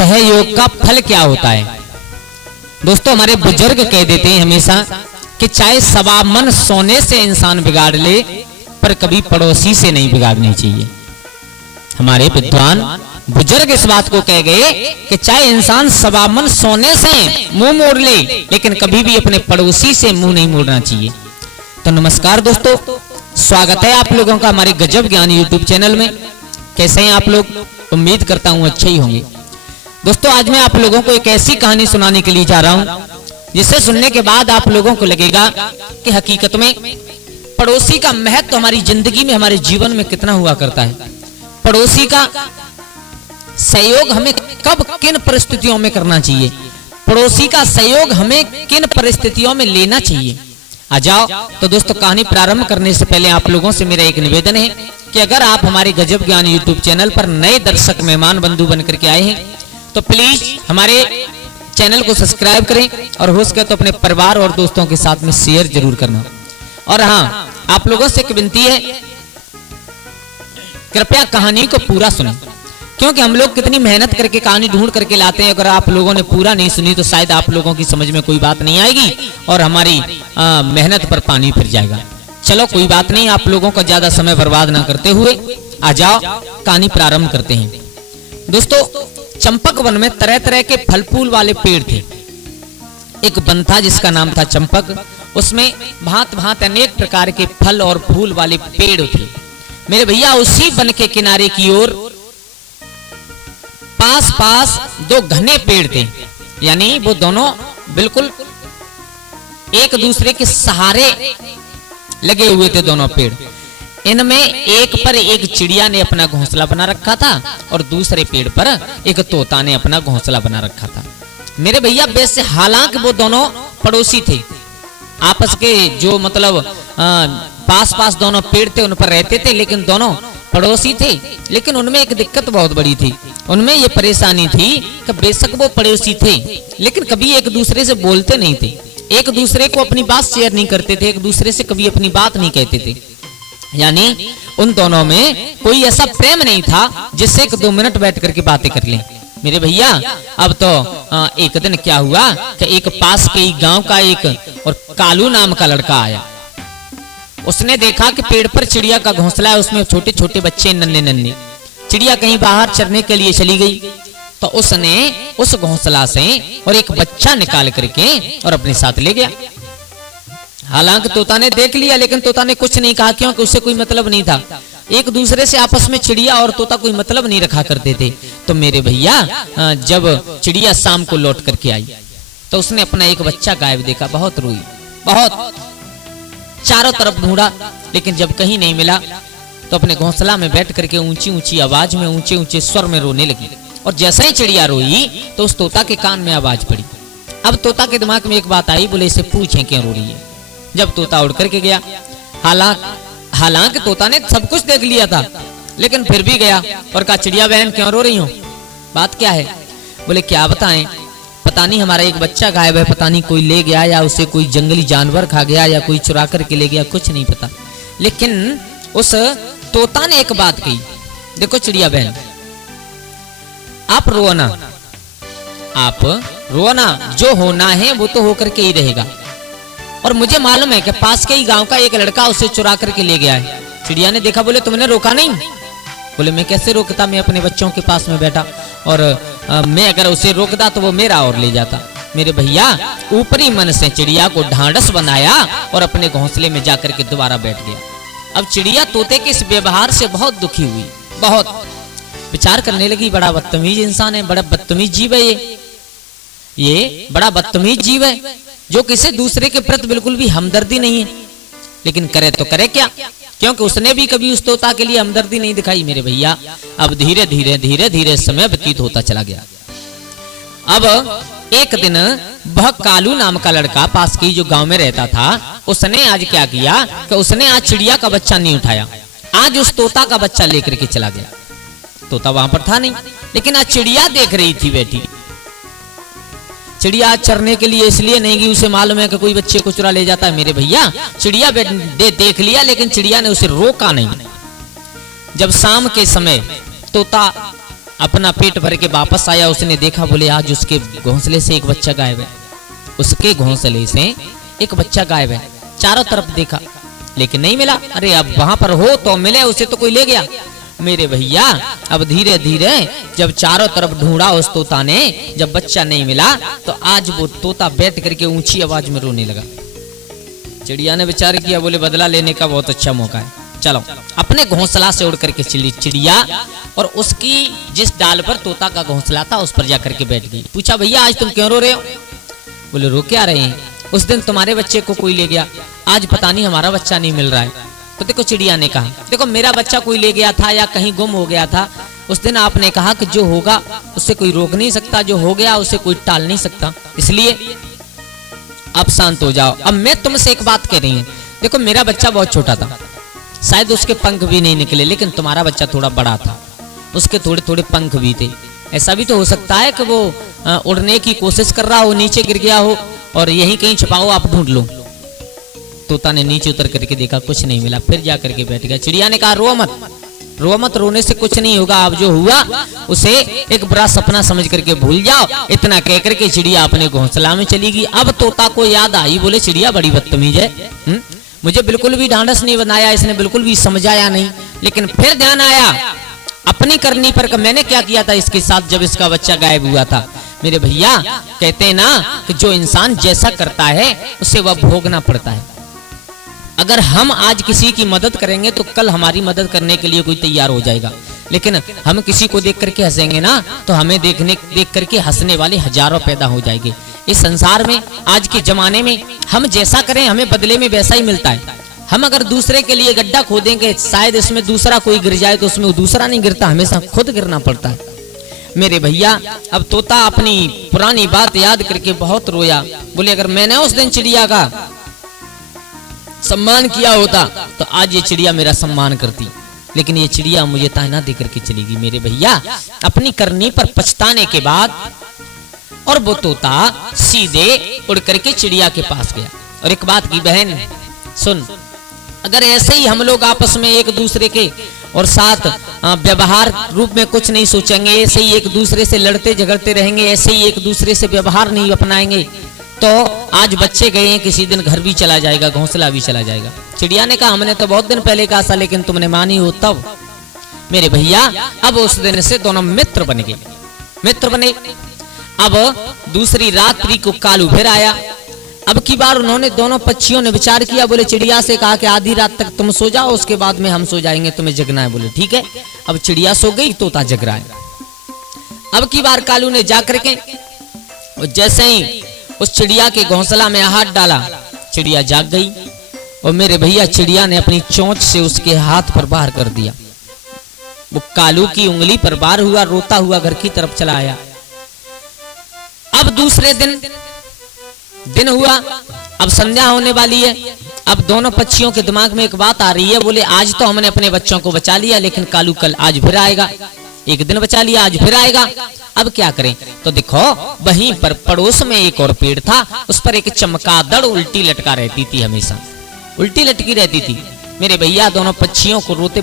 सहयोग का फल क्या होता है। दोस्तों हमारे बुजुर्ग कह देते हैं हमेशा कि चाहे सवा मन सोने से इंसान बिगाड़ ले पर कभी पड़ोसी से नहीं बिगाड़नी चाहिए। हमारे विद्वान बुजुर्ग इस बात को कह गए कि चाहे इंसान सवा मन सोने से मुंह मोड़ ले लेकिन कभी भी अपने पड़ोसी से मुंह नहीं मोड़ना चाहिए। तो नमस्कार दोस्तों, स्वागत है आप लोगों का हमारे गजब ज्ञान यूट्यूब चैनल में। कैसे हैं आप लोग? उम्मीद करता हूं अच्छे ही होंगे। दोस्तों आज मैं आप लोगों को एक ऐसी कहानी सुनाने के लिए जा रहा हूं जिसे सुनने के बाद आप लोगों को लगेगा कि हकीकत में पड़ोसी का महत्व हमारी जिंदगी में, हमारे जीवन में कितना हुआ करता है। पड़ोसी का सहयोग हमें कब किन परिस्थितियों में करना चाहिए, पड़ोसी का सहयोग हमें किन परिस्थितियों में लेना चाहिए। आ जाओ तो दोस्तों कहानी प्रारंभ करने से पहले आप लोगों से मेरा एक निवेदन है कि अगर आप हमारे गजब ज्ञान यूट्यूब चैनल पर नए दर्शक मेहमान बंधु बनकर के आए हैं तो प्लीज हमारे चैनल को सब्सक्राइब करें और हो सके तो अपने परिवार और दोस्तों के साथ में शेयर जरूर करना। और हाँ, आप लोगों से एक विनती है, कृपया कहानी को पूरा सुनें क्योंकि हम लोग कितनी मेहनत करके कहानी ढूंढ करके लाते हैं। अगर आप लोगों ने पूरा नहीं सुनी तो शायद आप लोगों की समझ में कोई बात नहीं आएगी और हमारी मेहनत पर पानी फिर जाएगा। चलो कोई बात नहीं, आप लोगों का ज्यादा समय बर्बाद ना करते हुए आ जाओ कहानी प्रारंभ करते हैं। दोस्तों चंपक वन में तरह तरह के फल फूल वाले पेड़ थे। एक वन था जिसका नाम था चंपक, उसमें भांत भांत अनेक प्रकार के फल और फूल वाले पेड़ थे। मेरे भैया उसी वन के किनारे की ओर पास पास दो घने पेड़ थे, यानी वो दोनों बिल्कुल एक दूसरे के सहारे लगे हुए थे दोनों पेड़। इनमें एक पर एक चिड़िया ने अपना घोंसला बना रखा था और दूसरे पेड़ पर एक तोता ने अपना घोंसला बना रखा था। मेरे भैया वैसे हालांकि वो दोनों पड़ोसी थे, आपस के जो मतलब पास पास दोनों पेड़ थे उन पर रहते थे, लेकिन दोनों पड़ोसी थे। लेकिन उनमें एक दिक्कत बहुत बड़ी थी, उनमें ये परेशानी थी कि बेशक वो पड़ोसी थे लेकिन कभी एक दूसरे से बोलते नहीं थे, एक दूसरे को अपनी बात शेयर नहीं करते थे, एक दूसरे से कभी अपनी बात नहीं कहते थे। यानी उन दोनों में कोई ऐसा प्रेम नहीं था जिससे 1-2 मिनट बैठ करके बातें कर लें। मेरे भैया अब तो एक दिन क्या हुआ कि एक पास के गांव का एक और कालू नाम का लड़का आया। उसने देखा कि पेड़ पर चिड़िया का घोंसला है, उसमें छोटे छोटे बच्चे नन्हे नन्हे। चिड़िया कहीं बाहर चरने के लिए चली गई तो उसने उस घोंसला से और एक बच्चा निकाल करके और अपने साथ ले गया। हालांकि तोता ने देख लिया लेकिन तोता ने कुछ नहीं कहा क्योंकि उससे कोई मतलब नहीं था। एक दूसरे से आपस में चिड़िया और तोता कोई मतलब नहीं रखा करते थे। तो मेरे भैया जब चिड़िया शाम को लौट करके आई तो उसने अपना एक बच्चा गायब देखा, बहुत रोई, बहुत चारों तरफ ढूंढा लेकिन जब कहीं नहीं मिला तो अपने घोंसला में बैठ करके ऊंची ऊंची आवाज में ऊंचे ऊंचे स्वर में रोने लगी। और जैसे ही चिड़िया रोई तो उस तोता के कान में आवाज पड़ी। अब तोता के दिमाग में एक बात आई, बोले इसे पूछें क्यों रो रही है। जब तोता उड़ करके गया, हालांकि तोता ने सब कुछ देख लिया था लेकिन फिर भी गया और कहा चिड़िया बहन क्यों रो रही हो, बात क्या है। बोले क्या बताएं, पता नहीं हमारा एक बच्चा गायब है, पता नहीं कोई ले गया या उसे कोई जंगली जानवर खा गया या कोई चुरा करके ले गया, कुछ नहीं पता। लेकिन उस तोता ने एक बात कही, देखो चिड़िया बहन आप रोना, आप रोना, जो होना है वो तो होकर के ही रहेगा। और मुझे मालूम है कि पास के ही गांव का एक लड़का उसे चुरा करके ले गया है। चिड़िया ने देखा, बोले तुमने रोका नहीं। बोले मैं कैसे रोकता, मैं अपने बच्चों के पास में बैठा और मैं अगर उसे रोकता तो वो मेरा और ले जाता। मेरे भैया ऊपरी मन से चिड़िया को ढांढस बनाया और अपने घोंसले में जाकर के दोबारा बैठ गया। अब चिड़िया तोते के इस व्यवहार से बहुत दुखी हुई, बहुत विचार करने लगी, बड़ा बदतमीज इंसान है, बड़ा बदतमीज जीव है ये बड़ा बदतमीज जीव है जो किसी दूसरे के प्रति बिल्कुल भी हमदर्दी नहीं है। लेकिन करे तो करे क्या, क्योंकि उसने भी कभी उस तोता के लिए हमदर्दी नहीं दिखाई। मेरे भैया अब धीरे धीरे धीरे धीरे समय व्यतीत होता चला गया। अब एक दिन वह कालू नाम का लड़का पास की जो गांव में रहता था, उसने आज क्या किया कि उसने आज चिड़िया का बच्चा नहीं उठाया, आज उस तोता का बच्चा लेकर के चला गया। तोता वहां पर था नहीं लेकिन आज चिड़िया देख रही थी बैठी। चिड़िया चरने के लिए इसलिए नहीं गई, उसे मालूम है कि कोई बच्चे को चुरा ले जाता है। मेरे भैया चिड़िया देख लिया लेकिन चिड़िया ने उसे रोका नहीं। जब शाम के समय तोता अपना पेट भर के वापस आया। उसने देखा, बोले आज उसके घोंसले से एक बच्चा गायब है, उसके घोंसले से एक बच्चा गायब है। चारों तरफ देखा लेकिन नहीं मिला। अरे अब वहां पर हो तो मिले, उसे तो कोई ले गया। मेरे भैया अब धीरे धीरे जब चारों तरफ ढूंढा उस तोता ने, जब बच्चा नहीं मिला तो आज वो तोता बैठ करके ऊंची आवाज में रोने लगा। चिड़िया ने विचार किया, बोले बदला लेने का बहुत अच्छा मौका है, चलो। अपने घोंसला से उड़ करके चली चिड़िया और उसकी जिस डाल पर तोता का घोंसला था उस पर जाकर के बैठ गई। पूछा, भैया आज तुम क्यों रो रहे हो? बोले रो क्या रहे हैं, उस दिन तुम्हारे बच्चे को कोई ले गया, आज पता नहीं हमारा बच्चा नहीं मिल रहा है। तो देखो चिड़िया ने कहा, देखो मेरा बच्चा कोई ले गया था या कहीं गुम हो गया था। उस दिन आपने कहा कि जो होगा उससे कोई रोक नहीं सकता, जो हो गया उसे कोई टाल नहीं सकता, इसलिए अब शांत हो जाओ। अब मैं तुमसे एक बात कह रही हूं, देखो मेरा बच्चा बहुत छोटा था, शायद उसके पंख भी नहीं निकले, लेकिन तुम्हारा बच्चा थोड़ा बड़ा था, उसके थोड़े थोड़े पंख भी थे। ऐसा भी तो हो सकता है कि वो उड़ने की कोशिश कर रहा हो, नीचे गिर गया हो और यहीं कहीं छिपाओ, आप ढूंढ लो। तोता ने नीचे उतर करके देखा, कुछ नहीं मिला, फिर जा करके बैठ गया। चिड़िया ने कहा, रो मत, रो मत, रोने से कुछ नहीं होगा, अब जो हुआ उसे एक बुरा सपना समझ करके भूल जाओ। इतना कह करके चिड़िया अपने घोंसला में चली गई। अब तोता को याद आई, बोले चिड़िया बड़ी बदतमीज है, मुझे बिल्कुल भी ढांढस नहीं बनाया, इसने बिल्कुल भी समझाया नहीं। लेकिन फिर ध्यान आया अपनी करनी पर, मैंने क्या किया था इसके साथ जब इसका बच्चा गायब हुआ था। मेरे भैया कहते हैं ना कि जो इंसान जैसा करता है उसे वह भोगना पड़ता है। अगर हम आज किसी की मदद करेंगे तो कल हमारी मदद करने के लिए कोई तैयार हो जाएगा, लेकिन हम किसी को देख करके हंसेंगे ना तो हमें देख करके हंसने वाले हजारों पैदा हो जाएंगे। इस संसार में आज के जमाने में हम जैसा करें हमें बदले में वैसा ही मिलता है। हम अगर दूसरे के लिए गड्ढा खोदेंगे, शायद इसमें दूसरा कोई गिर जाए तो उसमें दूसरा नहीं गिरता, हमेशा खुद गिरना पड़ता है। मेरे भैया अब तोता अपनी पुरानी बात याद करके बहुत रोया। बोले अगर मैंने उस दिन चिड़िया का सम्मान किया होता तो आज ये चिड़िया मेरा सम्मान करती, लेकिन ये चिड़िया मुझे ताना दे करके चली गई। मेरे भैया अपनी करनी पर पछताने के बाद और वो तोता सीधे उड़ करके चिड़िया के पास गया। और एक बात की बहन सुन, अगर ऐसे ही हम लोग आपस में एक दूसरे के और साथ व्यवहार रूप में कुछ नहीं सोचेंगे, ऐसे ही एक दूसरे से लड़ते झगड़ते रहेंगे, ऐसे ही एक दूसरे से व्यवहार नहीं अपनाएंगे, तो आज बच्चे गए हैं, किसी दिन घर भी चला जाएगा, घोंसला भी चला जाएगा। चिड़िया ने कहा हमने तो बहुत दिन पहले कहा था, लेकिन तुमने मानी हो तब। मेरे भैया अब उस दिन से दोनों मित्र बन गए, मित्र बने। अब दूसरी रात्रि को कालू फिर आया। अब की बार उन्होंने दोनों पक्षियों ने विचार किया, बोले चिड़िया से कहा कि आधी रात तक तुम सो जाओ, उसके बाद में हम सो जाएंगे, तुम्हें जगना है। बोले ठीक है। अब चिड़िया सो गई, तोता जग रहा है। अब की बार कालू ने जाकर के जैसे ही उस चिड़िया के घोंसला में हाथ डाला, चिड़िया जाग गई। और मेरे भैया चिड़िया ने अपनी चोंच से उसके हाथ पर बाहर कर दिया। वो कालू की उंगली पर बार हुआ, रोता हुआ घर की तरफ चला आया। अब दूसरे दिन हुआ, अब संध्या होने वाली है। अब दोनों पक्षियों के दिमाग में एक बात आ रही है, बोले आज तो हमने अपने बच्चों को बचा लिया, लेकिन कालू कल आज फिर आएगा, एक दिन बचा लिया आज फिर आएगा, अब क्या करें। तो देखो वहीं पर पड़ोस में एक और पेड़ था, उस पर एक चमगादड़ उल्टी लटका रहती थी, हमेशा उल्टी लटकी रहती थी। मेरे भैया दोनों पक्षियों को रोते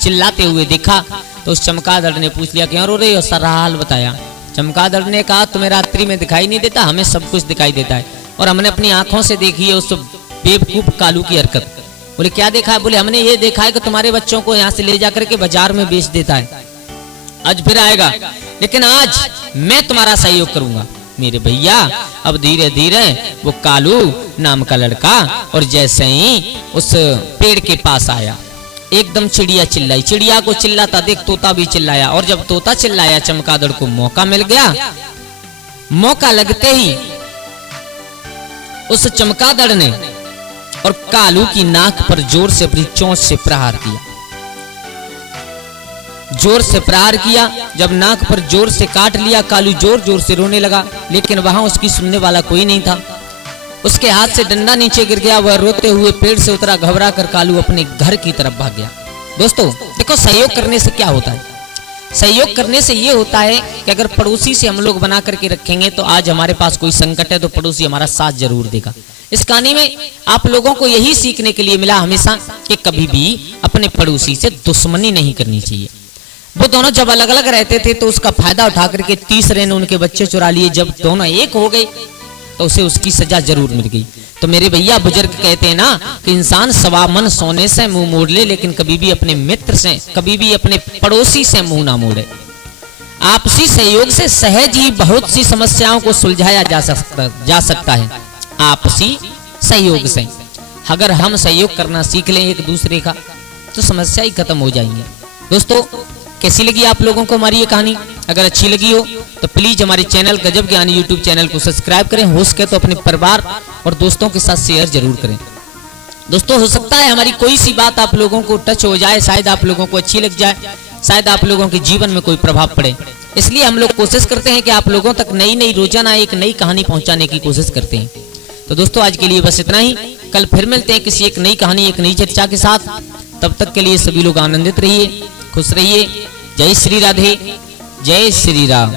चिल्लाते हुए देखा तो उस चमगादड़ ने पूछ लिया क्यों रो रहे हो, सारा हाल बताया। चमगादड़ ने कहा तुम्हें रात्रि में दिखाई नहीं देता, हमें सब कुछ दिखाई देता है, और हमने अपनी आंखों से देखी है उस बेवकूफ कालू की हरकत। बोले क्या देखा है? बोले हमने ये देखा है कि तुम्हारे बच्चों को यहाँ से ले जाकर के बाजार में बेच देता है, आज फिर आएगा, लेकिन आज मैं तुम्हारा सहयोग करूंगा। मेरे भैया अब धीरे धीरे वो कालू नाम का लड़का और जैसे ही उस पेड़ के पास आया, एकदम चिड़िया चिल्लाई, चिड़िया को चिल्लाता देख तोता भी चिल्लाया, और जब तोता चिल्लाया चमगादड़ को मौका मिल गया। मौका लगते ही उस चमगादड़ ने और कालू की नाक पर जोर से अपनी चोंच से प्रहार किया, जोर से प्रहार किया। जब नाक पर जोर से काट लिया, कालू जोर जोर से रोने लगा, लेकिन वहां उसकी सुनने वाला कोई नहीं था। उसके हाथ से डंडा नीचे गिर गया, वह रोते हुए पेड़ से उतरा, घबरा कर कालू अपने घर की तरफ भाग गया। दोस्तों देखो सहयोग करने से क्या होता है, सहयोग करने से ये होता है कि अगर पड़ोसी से हम लोग बना करके रखेंगे तो आज हमारे पास कोई संकट है तो पड़ोसी हमारा साथ जरूर देगा। इस कहानी में आप लोगों को यही सीखने के लिए मिला हमेशा कि कभी भी अपने पड़ोसी से दुश्मनी नहीं करनी चाहिए। वो दोनों जब अलग अलग रहते थे तो उसका फायदा उठा करके तीसरे ने उनके बच्चे चुरा लिए। जब दोनों एक हो गए तो उसे उसकी सजा जरूर मिल गई। तो मेरे भैया बुजुर्ग कहते हैं ना कि इंसान सवा मन सोने से मुंह मोड़ ले, लेकिन कभी भी अपने मित्र से, कभी भी अपने पड़ोसी से मुंह ना मोड़े। आपसी सहयोग से सहज ही बहुत सी समस्याओं को सुलझाया जा सकता है। आपसी सहयोग से अगर हम सहयोग करना सीख लें एक दूसरे का तो समस्या ही खत्म हो जाएंगी। दोस्तों, कैसी लगी आप लोगों को हमारी ये कहानी? अगर अच्छी लगी हो तो प्लीज हमारे चैनल गजब ज्ञान यूट्यूब चैनल को सब्सक्राइब करें। हो सके तो अपने परिवार और दोस्तों के साथ शेयर जरूर करें। दोस्तों, हो सकता है हमारी कोई सी बात आप लोगों को टच हो जाए, शायद आप लोगों को अच्छी लग जाए, शायद आप लोगों के जीवन में कोई प्रभाव पड़े। इसलिए हम लोग कोशिश करते हैं कि आप लोगों तक नई नई रोजाना एक नई कहानी पहुंचाने की कोशिश करते हैं। तो दोस्तों, आज के लिए बस इतना ही। कल फिर मिलते हैं किसी एक नई कहानी, एक नई चर्चा के साथ। तब तक के लिए सभी लोग आनंदित रहिए, खुश रहिए। जय श्री राधे, जय श्री राम।